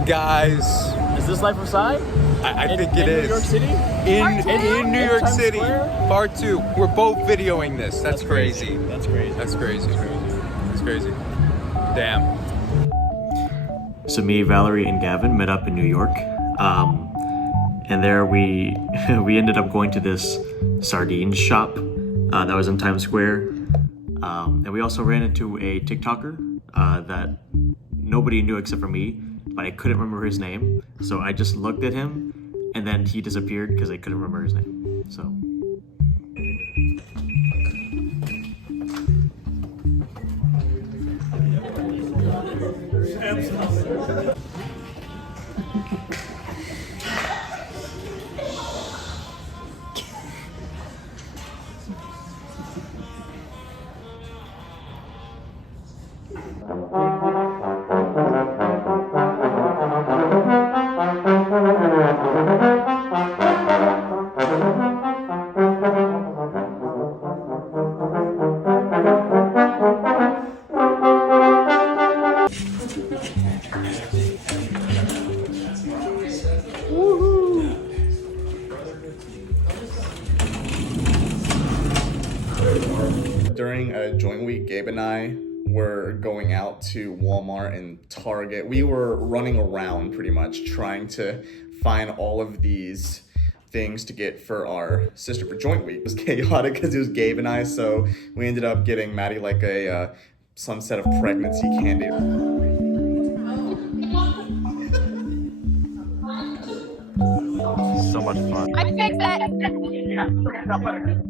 Hey guys. Is this Life of Psi? I think it is. In New York City? In New York Times City. Square? Part 2. We're both videoing this. That's crazy. That's crazy. That's crazy. That's crazy. Damn. So me, Valerie, and Gavin met up in New York. And there we ended up going to this sardine shop that was in Times Square. And we also ran into a TikToker that nobody knew except for me, but I couldn't remember his name. So I just looked at him and then he disappeared because I couldn't remember his name. So. During a joint week, Gabe and I were going out to Walmart and Target. We were running around pretty much trying to find all of these things to get for our sister for joint week. It was chaotic because it was Gabe and I, so we ended up getting Maddie like a some set of pregnancy candy. So much fun. I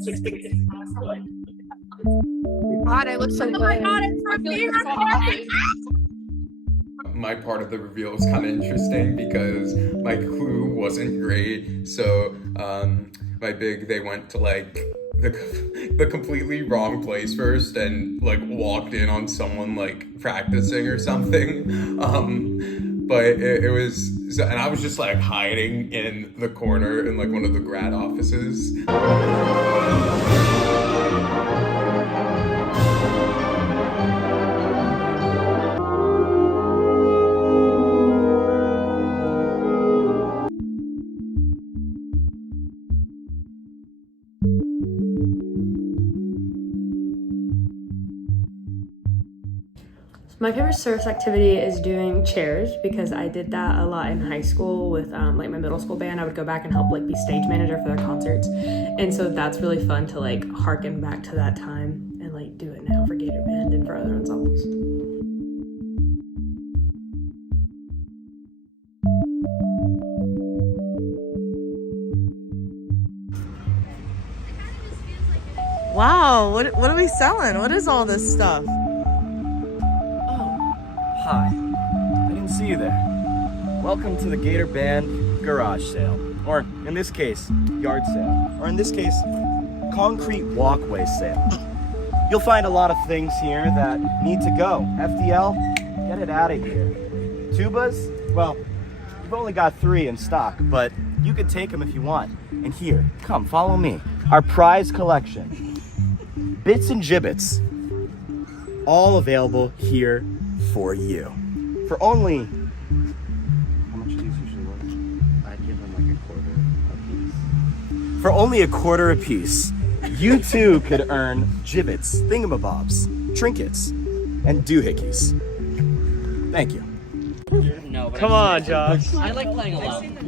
fixed it. God, I look so good. Oh my God, it's my favorite part. My part of the reveal was kind of interesting because my clue wasn't great. So they went to like the completely wrong place first and like walked in on someone like practicing or something. But it was, and I was just like hiding in the corner in like one of the grad offices. My favorite service activity is doing chairs because I did that a lot in high school with like my middle school band. I would go back and help like be stage manager for their concerts, and so that's really fun to like harken back to that time and like do it now for Gator Band and for other ensembles. Wow, what are we selling? What is all this stuff? Hi. I didn't see you there. Welcome to the Gator Band garage sale. Or in this case, yard sale. Or in this case, concrete walkway sale. You'll find a lot of things here that need to go. FDL, get it out of here. Tubas, well, we've only got 3 in stock, but you can take them if you want. And here, come, follow me. Our prize collection. Bits and gibbets. All available here for you. For only, how much do these usually worth? I'd give them like a quarter a piece. For only a quarter a piece, you too could earn gibbets, thingamabobs, trinkets, and doohickeys. Thank you. No, come on, Josh. I like playing alone.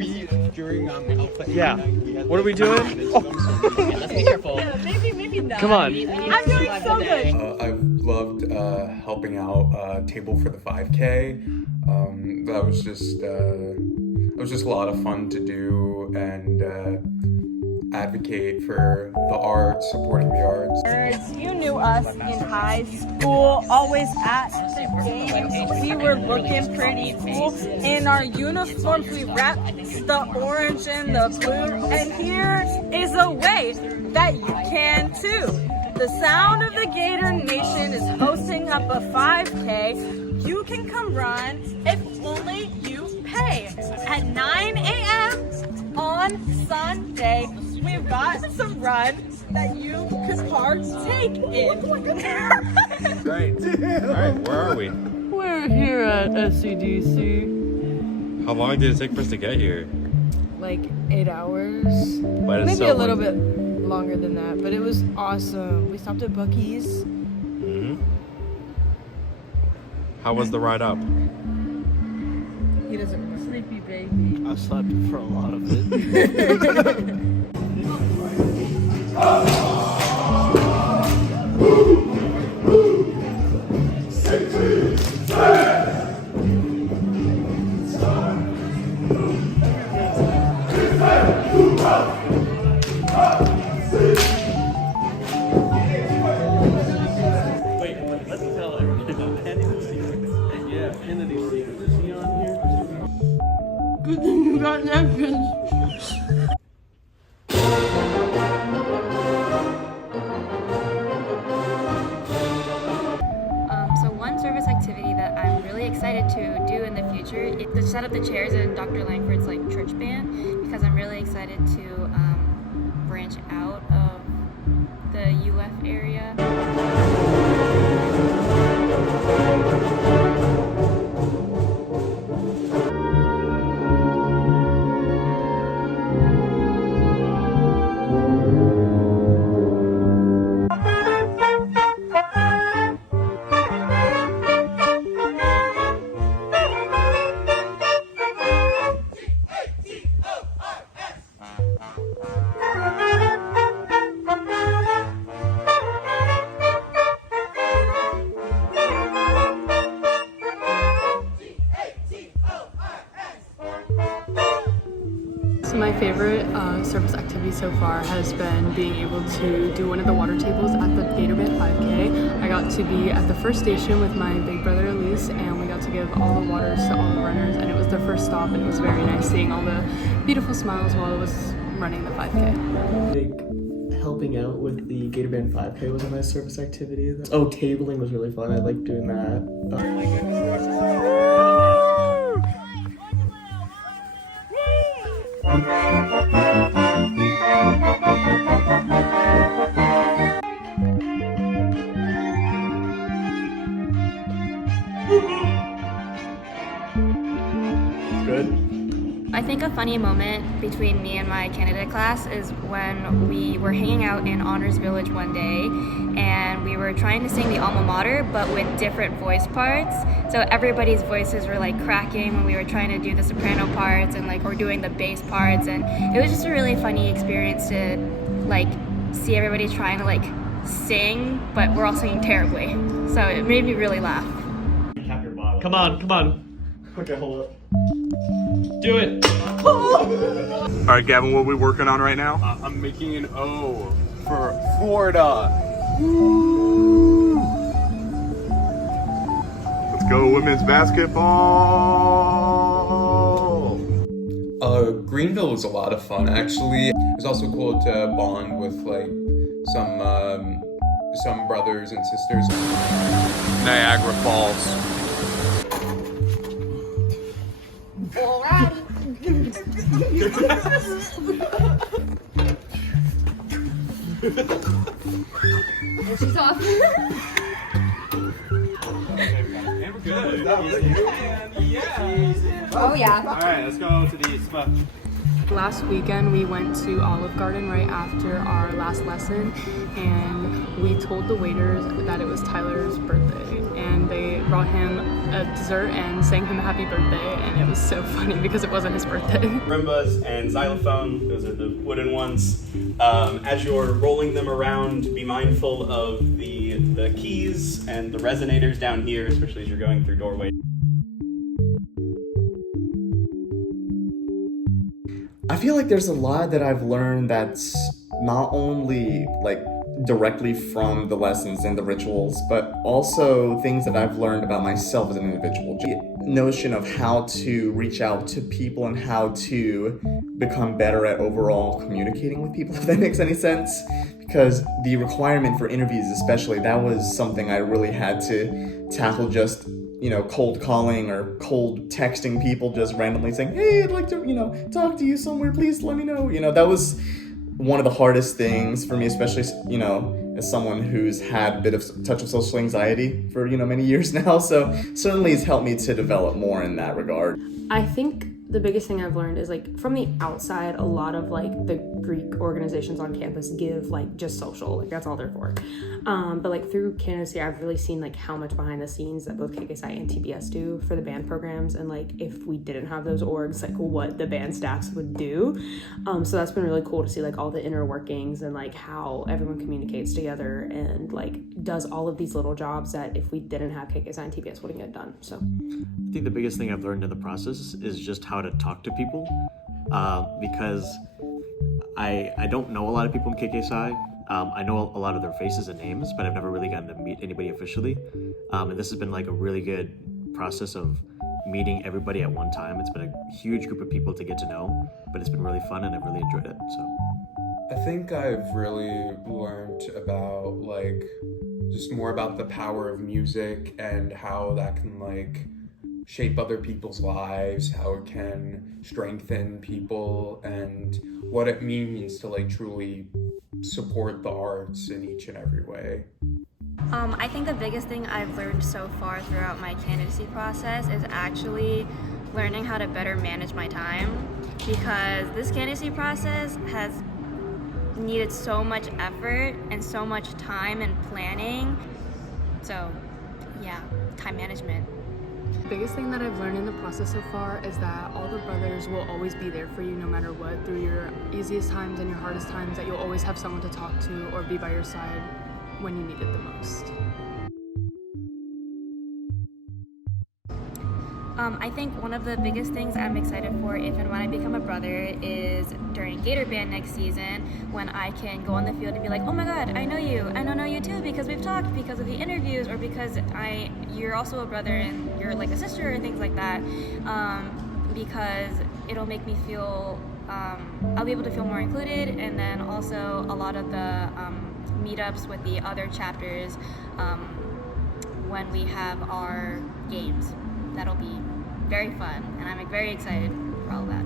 Yeah. What are we doing? Yeah, let's be careful. Yeah, maybe not. Come on. I'm doing so good. I've loved helping out Table for the 5K. That was just a lot of fun to do and advocate for the arts, supporting the arts. You knew us in high school, always at the games. We were looking pretty cool. In our uniforms, we wrapped the orange and the blue. And here is a way that you can too. The Sound of the Gator Nation is hosting up a 5K. You can come run if only you pay. At 9 a.m. on Sunday, we've got some runs that you can partake in. Right. All right, where are we? We're here at SEDC. How long did it take for us to get here? Like 8 hours. But it's Maybe so a little worth bit longer than that, but it was awesome. We stopped at Buc-ee's. How was the ride up? He doesn't remember. Sleepy baby. I slept for a lot of it. Good thing you got napkins. So one service activity that I'm really excited to do in the future is to set up the chairs in Dr. Langford's like church band, because I'm really excited to branch out of the UF area. So my favorite service activity so far has been being able to do one of the water tables at the Gator Band 5K. I got to be at the first station with my big brother Elise, and we got to give all the waters to all the runners, and it was the first stop, and it was very nice seeing all the beautiful smiles while I was running the 5K. Helping out with the Gator Band 5K was a nice service activity. Oh, tabling was really fun. I liked doing that. I think a funny moment between me and my candidate class is when we were hanging out in Honors Village one day and we were trying to sing the alma mater but with different voice parts. So everybody's voices were like cracking when we were trying to do the soprano parts and like or doing the bass parts, and it was just a really funny experience to like see everybody trying to like sing but we're all singing terribly. So it made me really laugh. Come on, come on. Okay, hold up. Do it! Alright, Gavin, what are we working on right now? I'm making an O for Florida. Let's go, women's basketball! Greenville was a lot of fun, actually. It was also cool to bond with, like, some brothers and sisters. Niagara Falls. She's off. Oh yeah. Alright, let's go to the spot. Last weekend we went to Olive Garden right after our last lesson, and we told the waiters that it was Tyler's birthday, and they brought him a dessert and sang him a happy birthday, and it was so funny because it wasn't his birthday. Marimbas and xylophone, those are the wooden ones. As you're rolling them around, be mindful of the keys and the resonators down here, especially as you're going through doorways. I feel like there's a lot that I've learned that's not only like directly from the lessons and the rituals, but also things that I've learned about myself as an individual. The notion of how to reach out to people and how to become better at overall communicating with people, if that makes any sense. Because the requirement for interviews especially, that was something I really had to tackle, just cold calling or cold texting people just randomly saying, hey, I'd like to, talk to you somewhere, please let me know. That was one of the hardest things for me, especially, as someone who's had a bit of touch of social anxiety for, many years now. So certainly it's helped me to develop more in that regard. I think the biggest thing I've learned is like from the outside, a lot of like the Greek organizations on campus give like just social, like that's all they're for. But like through candidacy, I've really seen like how much behind the scenes that both KKSI and TBS do for the band programs, and like if we didn't have those orgs, like what the band staffs would do. So that's been really cool to see like all the inner workings and like how everyone communicates together and like does all of these little jobs that if we didn't have KKSI and TBS wouldn't get done. So I think the biggest thing I've learned in the process is just how to talk to people, because I don't know a lot of people in KKSI. I know a lot of their faces and names, but I've never really gotten to meet anybody officially. And this has been like a really good process of meeting everybody at one time. It's been a huge group of people to get to know, but it's been really fun and I've really enjoyed it. So I think I've really learned about like just more about the power of music and how that can like shape other people's lives, how it can strengthen people, and what it means to like truly support the arts in each and every way. I think the biggest thing I've learned so far throughout my candidacy process is actually learning how to better manage my time, because this candidacy process has needed so much effort and so much time and planning. So yeah, time management. The biggest thing that I've learned in the process so far is that all the brothers will always be there for you no matter what, through your easiest times and your hardest times, that you'll always have someone to talk to or be by your side when you need it the most. I think one of the biggest things I'm excited for if and when I become a brother is during Gator Band next season, when I can go on the field and be like, oh my god, I know you, and I know you too because we've talked because of the interviews, or because you're also a brother and you're like a sister or things like that, because it'll make me feel, I'll be able to feel more included. And then also a lot of the meetups with the other chapters when we have our games. That'll be very fun, and I'm very excited for all that.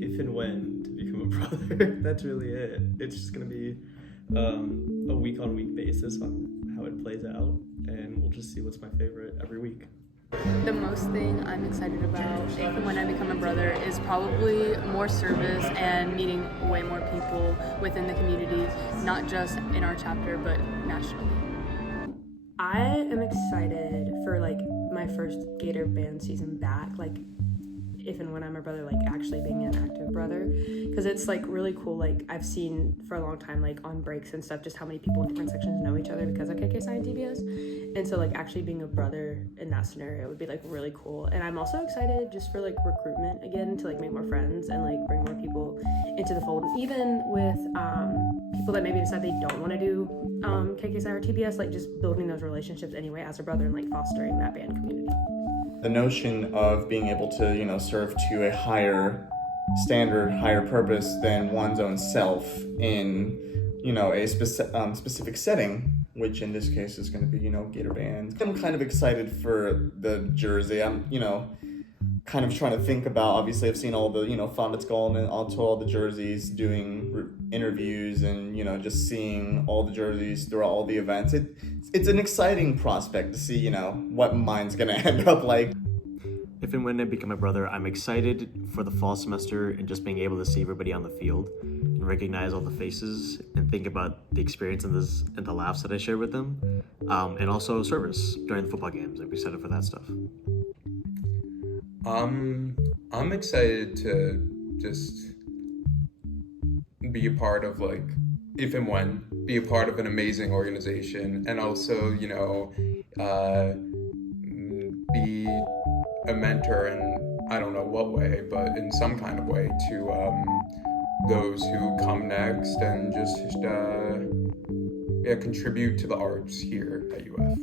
If and when to become a brother, that's really it. It's just gonna be a week-on-week basis on how it plays out, and we'll just see what's my favorite every week. The most thing I'm excited about if and when I become a brother is probably more service and meeting way more people within the community, not just in our chapter, but nationally. I am excited for like my first Gator Band season back, like if and when I'm a brother, like actually being an active brother, because it's like really cool. Like I've seen for a long time, like on breaks and stuff, just how many people in different sections know each other because of KKSI and TBS, and so like actually being a brother in that scenario would be like really cool. And I'm also excited just for like recruitment again, to like make more friends and like bring more people into the fold, even with people that maybe decide they don't want to do KKSI or TBS, like just building those relationships anyway as a brother and like fostering that band community. The notion of being able to, serve to a higher standard, higher purpose than one's own self in, a specific setting, which in this case is going to be, Gator Band. I'm kind of excited for the jersey. I'm, kind of trying to think about, obviously I've seen all the, Fondits going and onto all the jerseys, doing interviews and, just seeing all the jerseys throughout all the events. It's an exciting prospect to see, what mine's gonna end up like. if and when I become a brother, I'm excited for the fall semester and just being able to see everybody on the field and recognize all the faces and think about the experience and the laughs that I share with them. And also service during the football games. I'm excited for that stuff. I'm excited to just be a part of, like, if and when, be a part of an amazing organization, and also, be a mentor in, I don't know what way, but in some kind of way to those who come next, and just contribute to the arts here at UF.